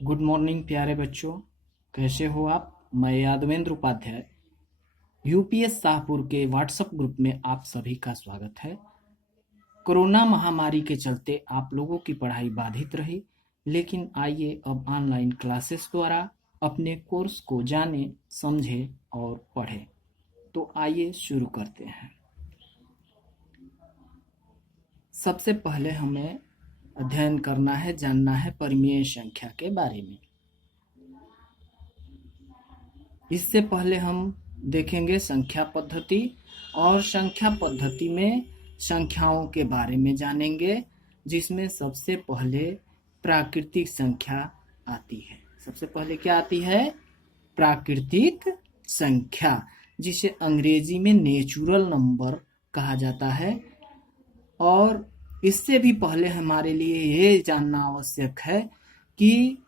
Good morning प्यारे बच्चों, कैसे हो आप। मैं यादवेंद्र उपाध्याय यूपीएस शाहपुर के व्हाट्सएप ग्रुप में आप सभी का स्वागत है। कोरोना महामारी के चलते आप लोगों की पढ़ाई बाधित रही, लेकिन आइए अब ऑनलाइन क्लासेस द्वारा अपने कोर्स को जाने, समझे और पढ़ें। तो आइए शुरू करते हैं। सबसे पहले हमें अध्ययन करना है, जानना है परिमेय संख्या के बारे में। इससे पहले हम देखेंगे संख्या पद्धति, और संख्या पद्धति में संख्याओं के बारे में जानेंगे, जिसमें सबसे पहले प्राकृतिक संख्या आती है। सबसे पहले क्या आती है? प्राकृतिक संख्या, जिसे अंग्रेजी में नेचुरल नंबर कहा जाता है। और इससे भी पहले हमारे लिए ये जानना आवश्यक है कि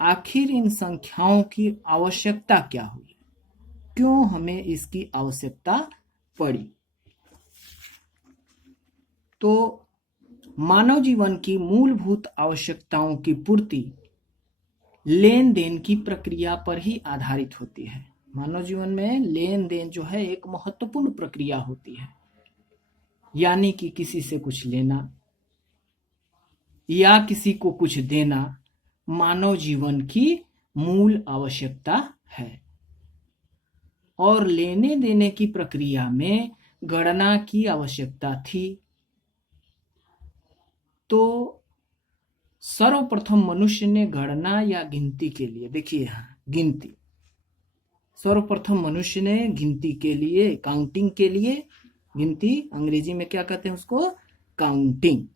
आखिर इन संख्याओं की आवश्यकता क्या हुई, क्यों हमें इसकी आवश्यकता पड़ी। तो मानव जीवन की मूलभूत आवश्यकताओं की पूर्ति लेन देन की प्रक्रिया पर ही आधारित होती है। मानव जीवन में लेन देन जो है एक महत्वपूर्ण प्रक्रिया होती है, यानी कि किसी से कुछ लेना या किसी को कुछ देना मानव जीवन की मूल आवश्यकता है। और लेने देने की प्रक्रिया में गणना की आवश्यकता थी। तो सर्वप्रथम मनुष्य ने गणना या गिनती के लिए, देखिए यहां गिनती, सर्वप्रथम मनुष्य ने गिनती के लिए, काउंटिंग के लिए, गिनती अंग्रेजी में क्या कहते हैं उसको? काउंटिंग।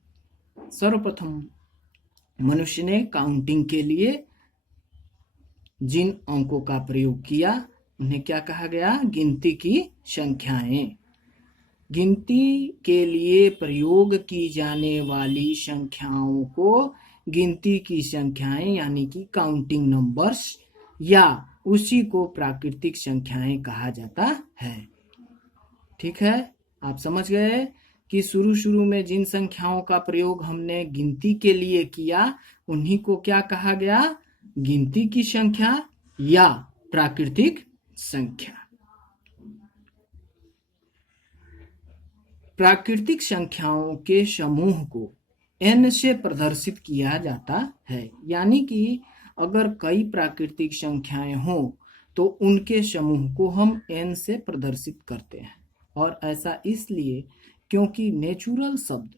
सर्वप्रथम मनुष्य ने काउंटिंग के लिए जिन अंकों का प्रयोग किया उन्हें क्या कहा गया? गिनती की संख्याएं। गिनती के लिए प्रयोग की जाने वाली संख्याओं को गिनती की संख्याएं यानी कि काउंटिंग नंबर्स या उसी को प्राकृतिक संख्याएं कहा जाता है। ठीक है, आप समझ गए कि शुरू में जिन संख्याओं का प्रयोग हमने गिनती के लिए किया उन्हीं को क्या कहा गया? गिनती की संख्या या प्राकृतिक संख्या। प्राकृतिक संख्याओं के समूह को n से प्रदर्शित किया जाता है, यानी कि अगर कई प्राकृतिक संख्याएं हों तो उनके समूह को हम n से प्रदर्शित करते हैं। और ऐसा इसलिए क्योंकि नेचुरल शब्द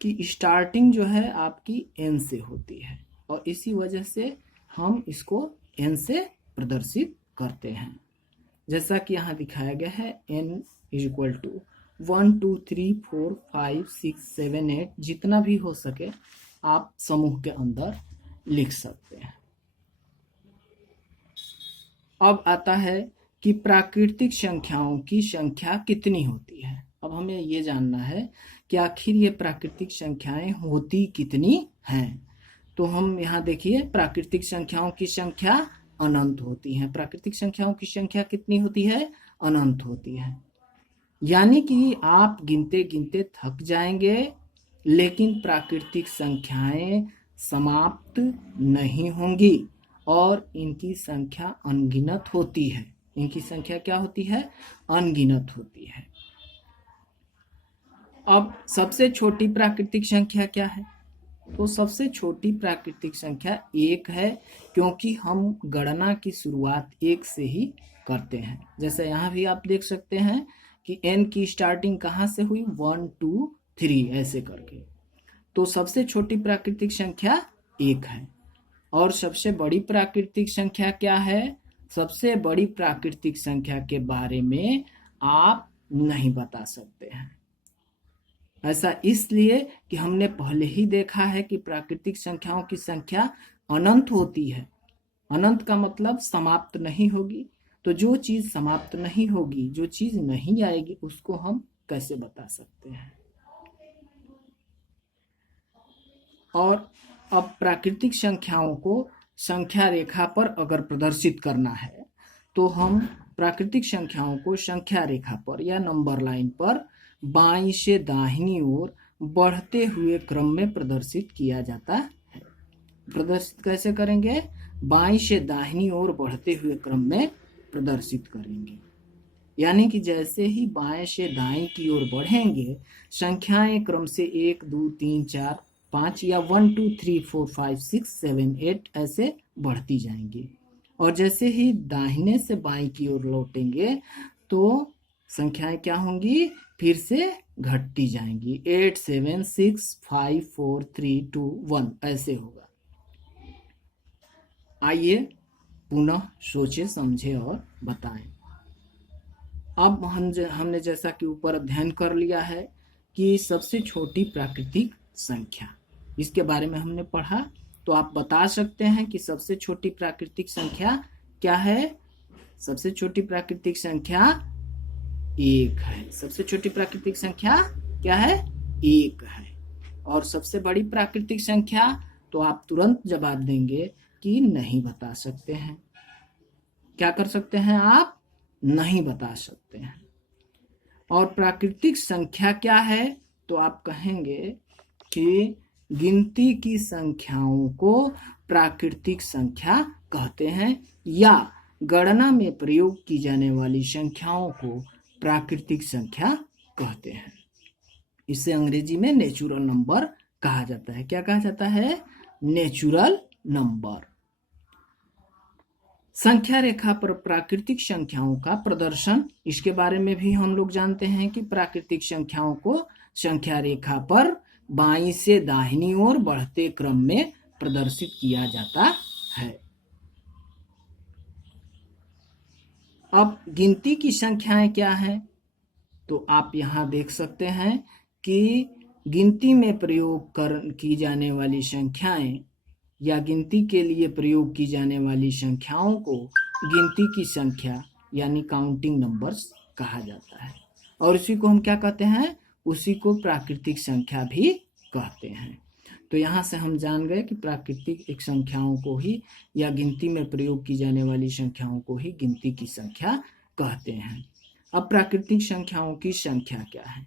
की स्टार्टिंग जो है आपकी n से होती है, और इसी वजह से हम इसको n से प्रदर्शित करते हैं। जैसा कि यहाँ दिखाया गया है, n इक्वल टू 1 2 3 4 5 6 7 8, जितना भी हो सके आप समूह के अंदर लिख सकते हैं। अब आता है कि प्राकृतिक संख्याओं की संख्या कितनी होती है। अब हमें ये जानना है कि आखिर ये प्राकृतिक संख्याएं होती कितनी हैं। तो हम यहाँ देखिए, प्राकृतिक संख्याओं की संख्या अनंत होती है। प्राकृतिक संख्याओं की संख्या कितनी होती है? अनंत होती है। यानी कि आप गिनते गिनते थक जाएंगे, लेकिन प्राकृतिक संख्याएं समाप्त नहीं होंगी और इनकी संख्या अनगिनत होती है। इनकी संख्या क्या होती है? अनगिनत होती है। अब सबसे छोटी प्राकृतिक संख्या क्या है? तो सबसे छोटी प्राकृतिक संख्या 1 है, क्योंकि हम गणना की शुरुआत 1 से ही करते हैं। जैसे यहाँ भी आप देख सकते हैं कि n की स्टार्टिंग कहाँ से हुई? 1 2 3 ऐसे करके। तो सबसे छोटी प्राकृतिक संख्या 1 है। और सबसे बड़ी प्राकृतिक संख्या क्या है? सबसे बड़ी प्राकृतिक संख्या के बारे में आप नहीं बता सकते हैं। ऐसा इसलिए कि हमने पहले ही देखा है कि प्राकृतिक संख्याओं की संख्या अनंत होती है। अनंत का मतलब समाप्त नहीं होगी। तो जो चीज समाप्त नहीं होगी, जो चीज नहीं आएगी, उसको हम कैसे बता सकते हैं? और अब प्राकृतिक संख्याओं को संख्या रेखा पर अगर प्रदर्शित करना है तो हम प्राकृतिक संख्याओं को संख्या रेखा पर या नंबर लाइन पर बाईं से दाहिनी ओर बढ़ते हुए क्रम में प्रदर्शित किया जाता है। प्रदर्शित कैसे करेंगे? बाईं से दाहिनी ओर बढ़ते हुए क्रम में प्रदर्शित करेंगे। यानी कि जैसे ही बाएं से दाएं की ओर बढ़ेंगे, संख्याएं क्रम से 1 2 3 4 5 या 1 2 3 4 5 6 7 8 ऐसे बढ़ती जाएंगी। और जैसे ही दाहिने से बाएं की ओर लौटेंगे तो संख्याएं क्या होंगी? फिर से घटती जाएंगी। 8 7 6 5 4 3 2 1 ऐसे होगा। आइए पुनः सोचे, समझे और बताएं। अब हमने जैसा कि ऊपर अध्ययन कर लिया है कि सबसे छोटी प्राकृतिक संख्या, इसके बारे में हमने पढ़ा। तो आप बता सकते हैं कि सबसे छोटी प्राकृतिक संख्या क्या है? सबसे छोटी प्राकृतिक संख्या 1 है। सबसे छोटी प्राकृतिक संख्या क्या है? 1 है। और सबसे बड़ी प्राकृतिक संख्या, तो आप तुरंत जवाब देंगे कि नहीं बता सकते हैं। क्या कर सकते हैं आप? नहीं बता सकते हैं। और प्राकृतिक संख्या क्या है? तो आप कहेंगे कि गिनती की संख्याओं को प्राकृतिक संख्या कहते हैं, या गणना में प्रयोग की जाने वाली संख्याओं को प्राकृतिक संख्या कहते हैं। इसे अंग्रेजी में नेचुरल नंबर कहा जाता है। क्या कहा जाता है? Natural number. संख्या रेखा पर प्राकृतिक संख्याओं का प्रदर्शन, इसके बारे में भी हम लोग जानते हैं कि प्राकृतिक संख्याओं को संख्या रेखा पर बाईं से दाहिनी ओर बढ़ते क्रम में प्रदर्शित किया जाता है। अब गिनती की संख्याएं क्या हैं? तो आप यहां देख सकते हैं कि गिनती में प्रयोग की जाने वाली संख्याएं या गिनती के लिए प्रयोग की जाने वाली संख्याओं को गिनती की संख्या यानी काउंटिंग नंबर्स कहा जाता है। और उसी को हम क्या कहते हैं? उसी को प्राकृतिक संख्या भी कहते हैं। तो यहाँ से हम जान गए कि प्राकृतिक संख्याओं को ही या गिनती में प्रयोग की जाने वाली संख्याओं को ही गिनती की संख्या कहते हैं। अब प्राकृतिक संख्याओं की संख्या क्या है?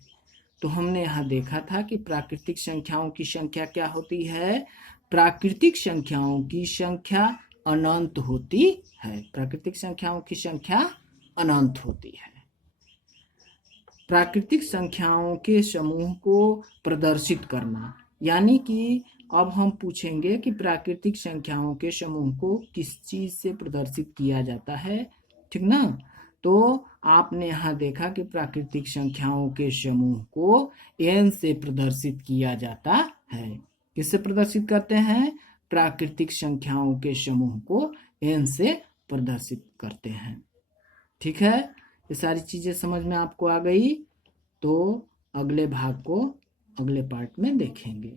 तो हमने यहाँ देखा था कि प्राकृतिक संख्याओं की संख्या क्या होती है? प्राकृतिक संख्याओं की संख्या अनंत होती है। प्राकृतिक संख्याओं की संख्या अनंत होती है। प्राकृतिक संख्याओं के समूह को प्रदर्शित करना, यानी कि अब हम पूछेंगे कि प्राकृतिक संख्याओं के समूह को किस चीज से प्रदर्शित किया जाता है, ठीक ना? तो आपने यहाँ देखा कि प्राकृतिक संख्याओं के समूह को n से प्रदर्शित किया जाता है। किससे प्रदर्शित करते हैं? प्राकृतिक संख्याओं के समूह को n से प्रदर्शित करते हैं। ठीक है, ये सारी चीजें समझ में आपको आ गई। तो अगले भाग को अगले पार्ट में देखेंगे।